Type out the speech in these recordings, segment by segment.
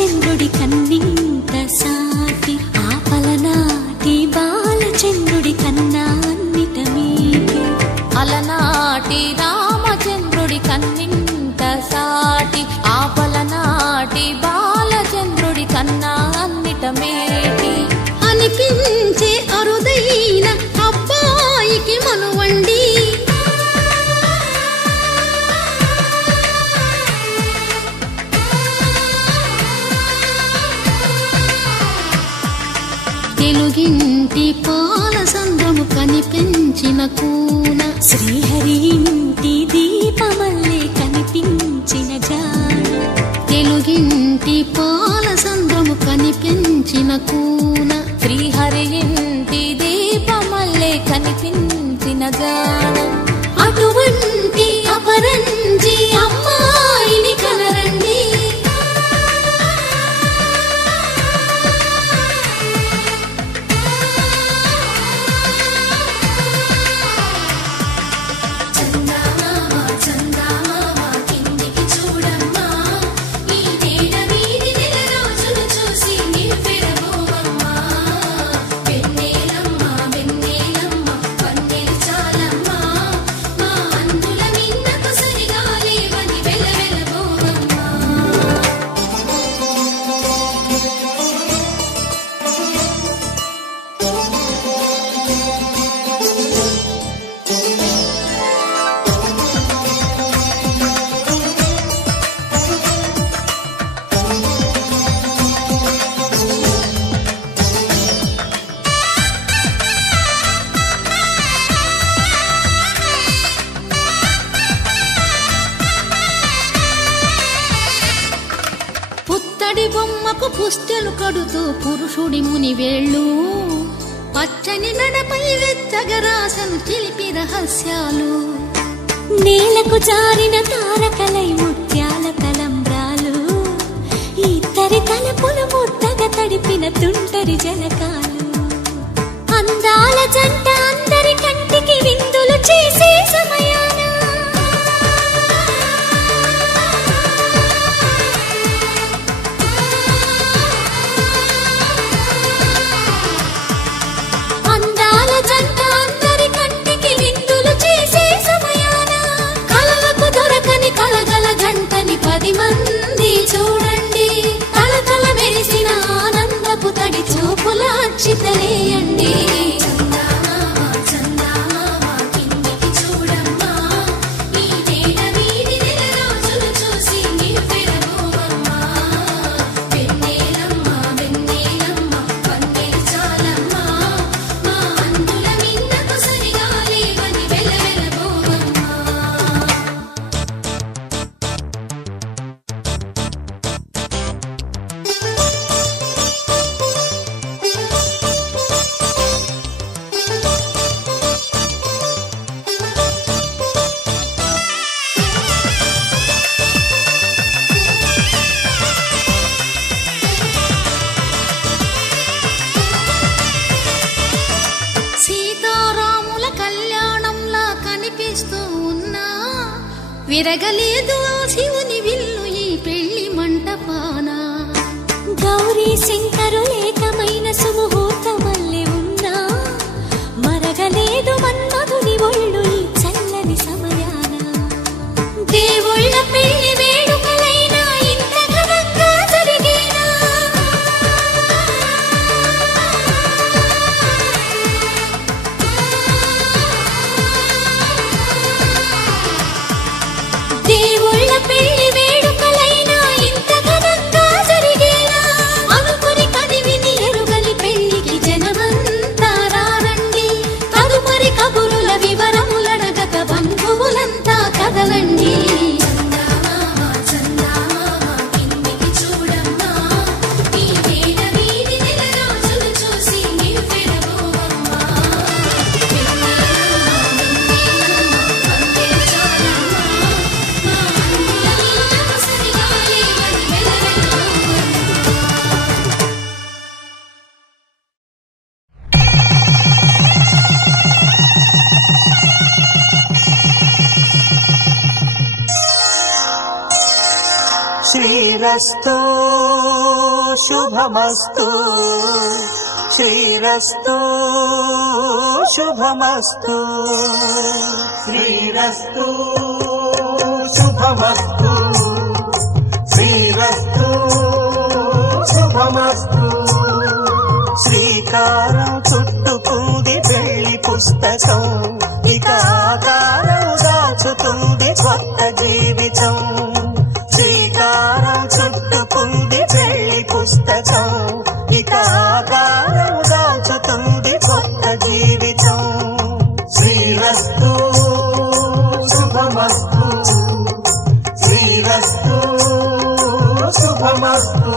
బాలచంద్రుడి కన్నింత సాటి ఆపలనాటి బాలచంద్రుడి కన్నా అన్నిట మీటి అలనాటి రామచంద్రుడి కన్నింత సాటి ఆపలనాటి బాలచంద్రుడి కన్నా అన్నిట మేటి అనిపించే అరుదైన అబ్బాయికి మనువండి తెలుగింటి పాలసంద్రము కనిపించిన కూన శ్రీహరి ఇంటి దీపమల్లే కనిపించిన జాడ తెలుగింటి పాలసంద్రము కనిపించిన కూన శ్రీహరి ఇంటి దీపమల్లే కనిపించిన జాడ అటువంటి అపరంజి అమ్మాయిని కనరండి పుత్తడి బొమ్మకు పుస్తెలు కడుతూ పురుషుడి ముని వేళ్ళు పచ్చని నడపై వెచ్చగరాసను చిలిపి రహస్యాలు నేలకు జారిన తారకలై ముత్యాల తలంబ్రాలు ఇద్దరి తలపులు ముద్దగా తడిపిన తుంటరి జలకాలు అందాల జంట అందరి కంటికి విందులు చేసే సమయాన అందాల జంట అందరి కంటికి విందులు చేసే సమయాన కలలకు దొరకని కలగల జంటని 10 మంది చూడండి తలతల మెరిసిన ఆనందపు తడి చూపుల అక్షితలేయండి సీతారాముల కళ్యాణంలా కనిపిస్తూ ఉన్నా విరగలేదు ఆ శివుని విల్లు ఈ పెళ్లి మంటపాన గౌరీ శంకరులేకమైన సుముహూర్తమల్లె ఉన్నా మరగలేదు మన్మధుని ఒళ్ళు ఈ చల్లని సమయాన దేవుళ్ళ పెళ్లి వేడుకలైనా ఇంత ఘనంగా జరిగేనా దేవుళ్ళ శ్రీరస్తు శుభమస్తు శ్రీరస్తు శుభమస్తు శ్రీరస్తు శుభమస్తు శ్రీరస్తు శుభమస్తు శ్రీకారం చుట్టుకుంది పెళ్లి పుస్తకం ఇక ఆకారం దాచుతుంది కొత్త జీవితం శ్రీకారం చుట్టుకుంది పెళ్లి పుస్తకం ఇక ఆకారం దాచుతుంది కొత్త జీవితం శ్రీరస్తు శుభమస్తు శ్రీరస్తు శుభమస్తు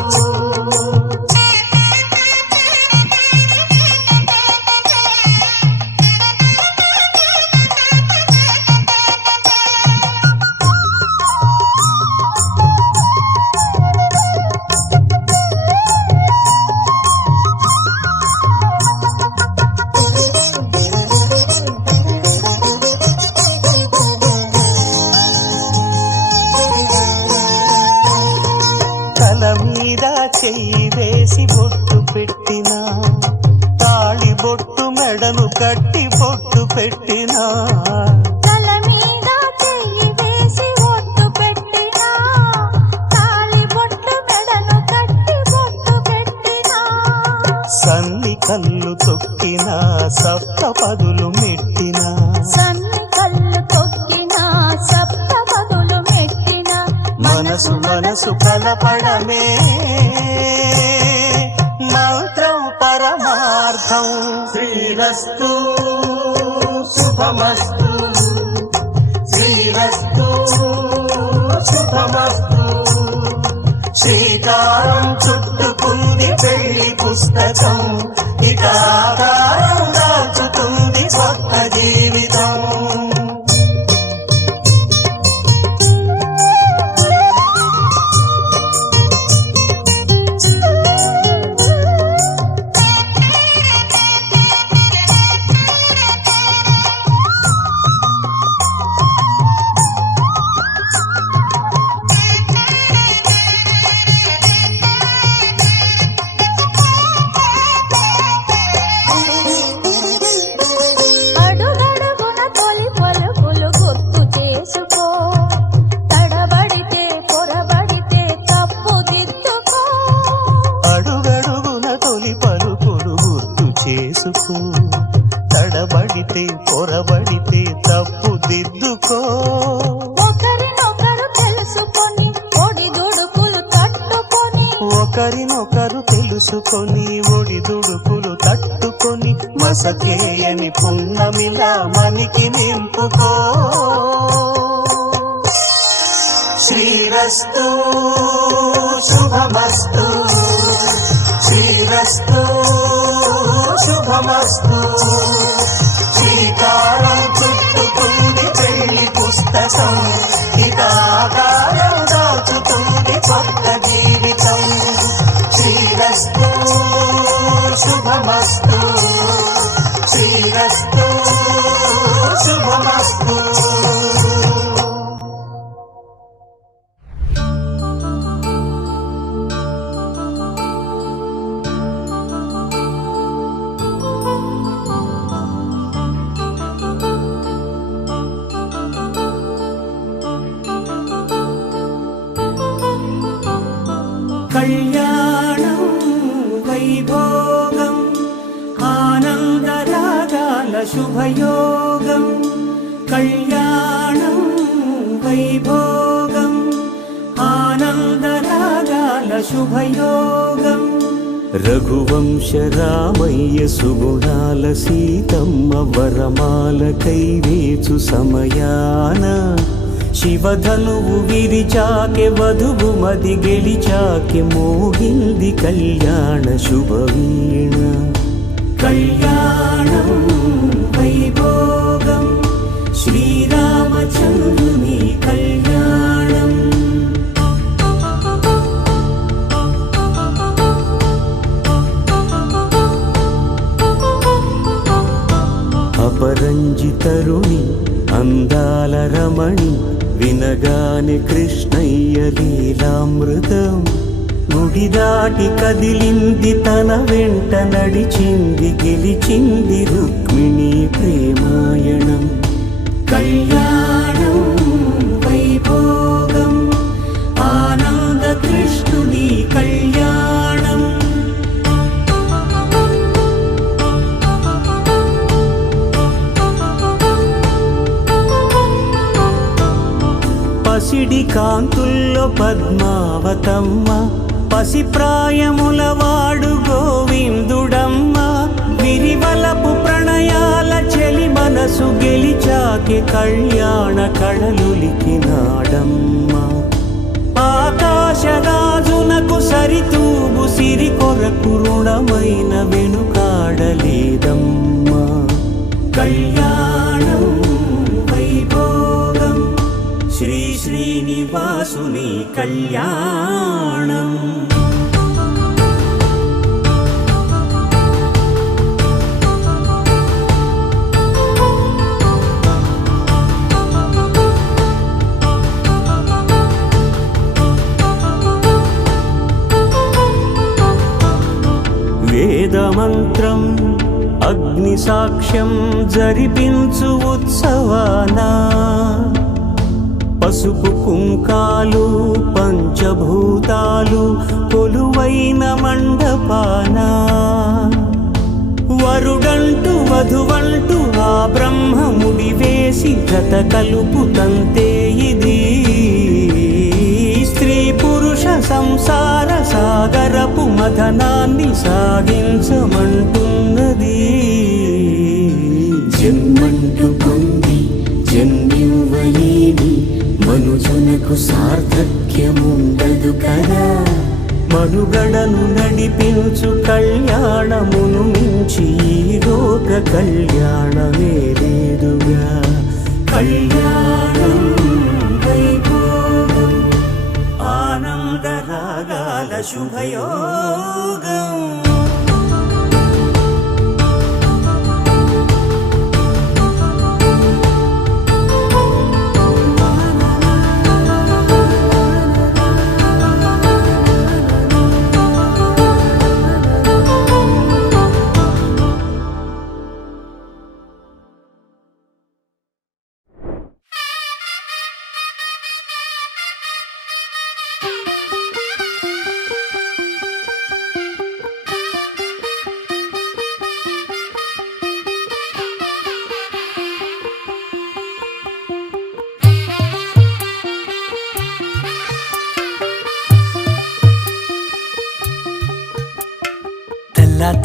చెయ్యి వేసి బొట్టు పెట్టినా తాళి బొట్టు మెడను కట్టి బొట్టు పెట్టినా తల మీద చెయ్యి వేసి బొట్టు పెట్టినా తాళి బొట్టు మెడను కట్టి బొట్టు పెట్టినా సన్ని కళ్ళు తొక్కినా సప్త పదులు మెట్టినా సన్ని కళ్ళు తొక్కినా సప్త పదులు మెట్టినా మనసు మనసు కలపడమే మంత్రం పరమార్థం శ్రీరస్తు శుభమస్తు శ్రీరస్తు శుభమస్తు శ్రీకారం చుట్టుకుంది పెళ్లి పుస్తకం ఇక ఆకారం దాచుతుంది కొత్త జీవితం తడబడితే పొరబడితే తప్పు దిద్దుకో ఒకరినొకరు తెలుసుకొని ఒడిదుడుకులు తట్టుకొని ఒకరినొకరు తెలుసుకొని ఒడిదుడుకులు తట్టుకొని మసకేయని పున్నమిలా మనికి నింపుకో శ్రీరస్తు శుభమస్తు శ్రీరస్తు శుభమస్తు శ్రీకారం చుట్టుకుంది పెళ్లి పుస్తకం ఇక ఆకారం దాచుతుంది కొత్త జీవితం శ్రీరస్తు శుభమస్తు శ్రీరస్తు శుభమస్తు కళ్యాణం వైభోగం ఆనందరాగాల శుభయోగం కళ్యాణం వైభోగం ఆనందరాగాల శుభయోగం రఘువంశ రామయ్య సుగుణాల సీతమ్మ వరమాల కైవేచు సమయాన శివధనువు విరిచాకె వధువు మది గెలిచాకె మోగింది కళ్యాణ శుభవీణ కళ్యాణం వైభోగం శ్రీరామచంద్రుని కళ్యాణం అపరంజి తరుణి అందాల రమణి వినగానే కృష్ణయ్య లీలామృతం గుడి దాటి కదిలింది తన వెంట నడిచింది గెలిచింది రుక్మిణి ప్రేమాయణం కళ్యాణం వైభోగం ఆనంద కృష్ణుని కళ్యాణం పసిడి కాంతుల్లో పద్మావతమ్మ పసిప్రాయముల వాడు గోవిందుడమ్మ విరివలపు ప్రణయాల చెలి మనసు గెలిచాకే కళ్యాణ కళలులికినాడమ్మ ఆకాశరాజునకు సరితూగు సిరి కొరకు రుణమైన వెనుకాడలేదమ్మా కళ్యాణం వైభోగం శ్రీ శ్రీనివాసుని కళ్యాణం వేదమంత్రం అగ్ని సాక్ష్యం జరిపించు ఉత్సవానా పసుపు కుంకాలు పంచభూతాలు కొలువైన మండపాన వరుడంటూ వధువంటూ ఆ బ్రహ్మముడి వేసి జత కలుపుతంతే ఇది స్త్రీ పురుష సంసార సాగరపు మథనాన్ని సాగించమంటున్నది జన్మంటూ పొంది జన్మివ్వలేని మనుజునకు సార్థక్యముండదు కదా మనుగడను నడిపించు కళ్యాణమును మించి ఈ లోక కళ్యాణమే లేదుగా కళ్యాణం వైభోగం ఆనందరాగాల శుభయోగం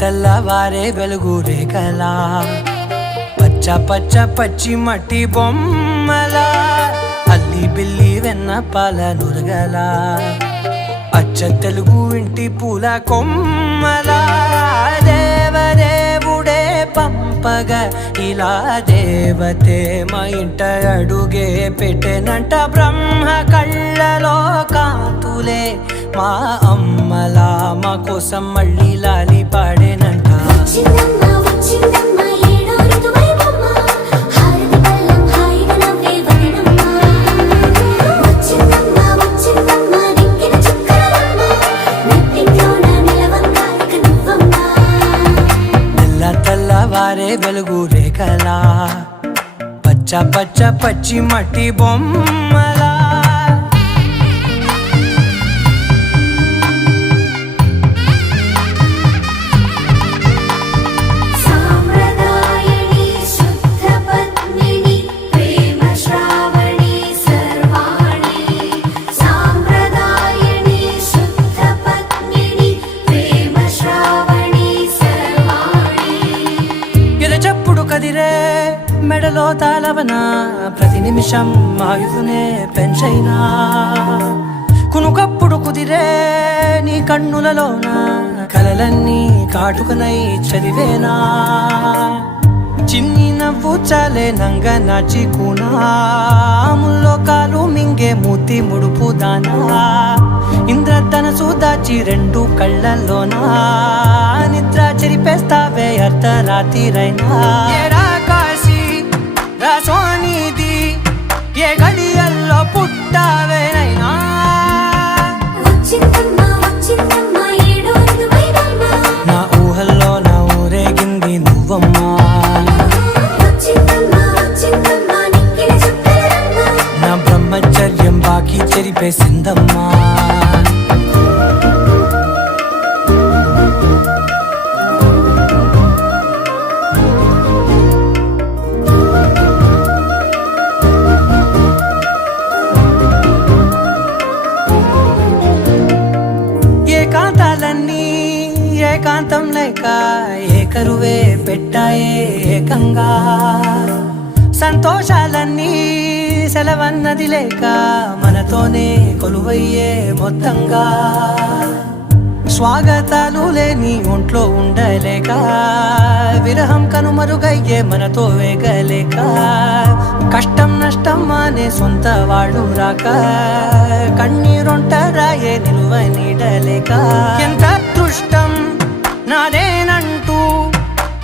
తెల్లవారే వెలుగు రేఖలా పచ్చ పచ్చ పచ్చి మట్టి బొమ్మలా అల్లి బిల్లి వెన్న పాల నురగలా అచ్చ తెలుగు ఇంటి పూల కొమ్మలా దేవదేవుడే పంపగా ఇలా దేవతే మా ఇంట అడుగే పెట్టెనంట బ్రహ్మ కళ్ళలో కాంతులే మా అమ్మలా మా కోసం మళ్ళీ లాలి పాడేనంట తెల్లవారే వెలుగు రేఖలా పచ్చ పచ్చ పచ్చి మట్టి బొమ్మలా మెడలో తాళవన ప్రతి నిమిషం ఆయుధునే పెంచైనా కునుకప్పుడు కుదిరే నీ కన్నులలోన కలలన్నీ కాటుకనై చదివేనా చిన్ని నవ్వు చాలే నంగ నాచి కూనాముల్లో కాలు మింగే మూతి ముడుపు దానా ఇంద్రధనసు దాచి రెండు కళ్ళల్లోనా నిద్ర చెరిపేస్తావే అర్ధరాత్రిరైనా సోనిది ఏ గడియల్లో పుట్టావేనైనా వచ్చిందమ్మా వచ్చిందమ్మా ఏడో వైరమ్మా నా ఊహల్లో నా ఊరేగింది నువ్వమ్మా వచ్చిందమ్మా వచ్చిందమ్మా నిక్కిన చుక్కలమ్మా నా బ్రహ్మచర్యం బాకీ చెరిపేసిందమ్మా ఏకాంతాలన్నీ ఏకాంతం లేక ఏకరువే పెట్టాయే ఏకంగా సంతోషాలన్నీ సెలవన్నది లేక మనతోనే కొలువయ్యే మొత్తంగా స్వాగతాలు లేని ఒంట్లో ఉండలేక విరహం కనుమరుగయ్యే మనతో వేగలేక కష్టం నష్టం అనే సొంత వాడు రాక కన్నీరొంటరాయే నిలువ నీడలేక ఎంత అదృష్టం నాదేనంటూ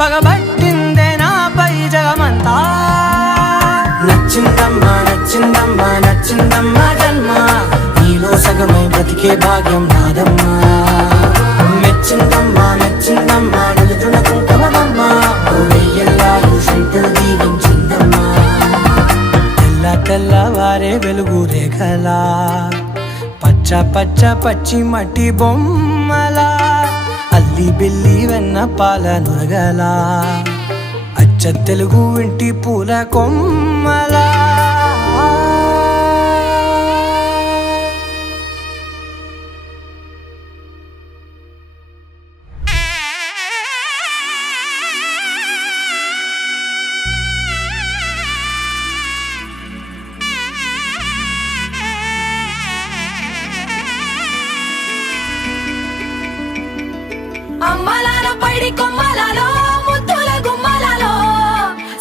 పగబట్టిందే నాపై జగమంతా నచ్చిందమ్మా నచ్చిందమ్మా నచ్చిందమ్మా జన్మ నీలో సగమై బ్రతికే భాగ్యం నాదమ్మా మెచ్చిందమ్మా మెచ్చిందమ్మా నిలుతున్న కుంకుమమ్మా వెయ్యల్లాలు శంకరు దీవించిందమ్మా తెల్ల తెల్లవారే వెలుగు రేఖలా పచ్చ పచ్చ పచ్చి మట్టి బొమ్మలా అల్లి బిల్లి వెన్న పాల నురగలా అచ్చ తెలుగు ఇంటి పూల కొమ్మలా అమ్మలాల పైడి కొమ్మలలో ముద్దుల గుమ్మలలో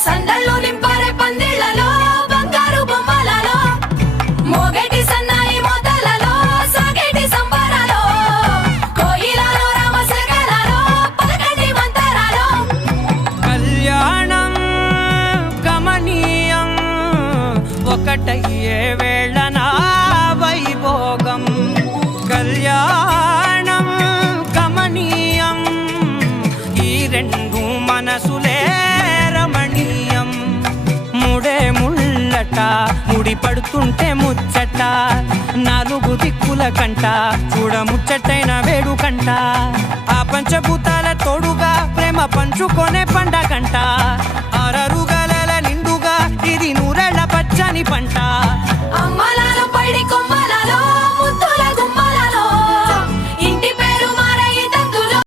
సందళ్ళు నింపారే పందిళ్లలో బంగారు బొమ్మలలో మోగేటి సన్నాయి మోతలలో సాగేటి సంబరాలో కోయిలలో రామశకలలో పలకండి మంతరాలో కళ్యాణం గమనీయం ఒకటయ్యే వేళ నా వైభోగం కళ్యాణం గమనీయం ఈ రెండు మనసులే రమణీయం ముడే ముళ్ళట ముడి పడుతుంటే ముచ్చట నాలుగు దిక్కుల కంట చూడ ముచ్చటైన వేడుకంట ఆ పంచభూతాల తోడుగా ప్రేమ పంచుకొనే పండగంట ఆరరుగల నిండుగా ఇది నూరెళ్ళ పచ్చని పంట అమ్మ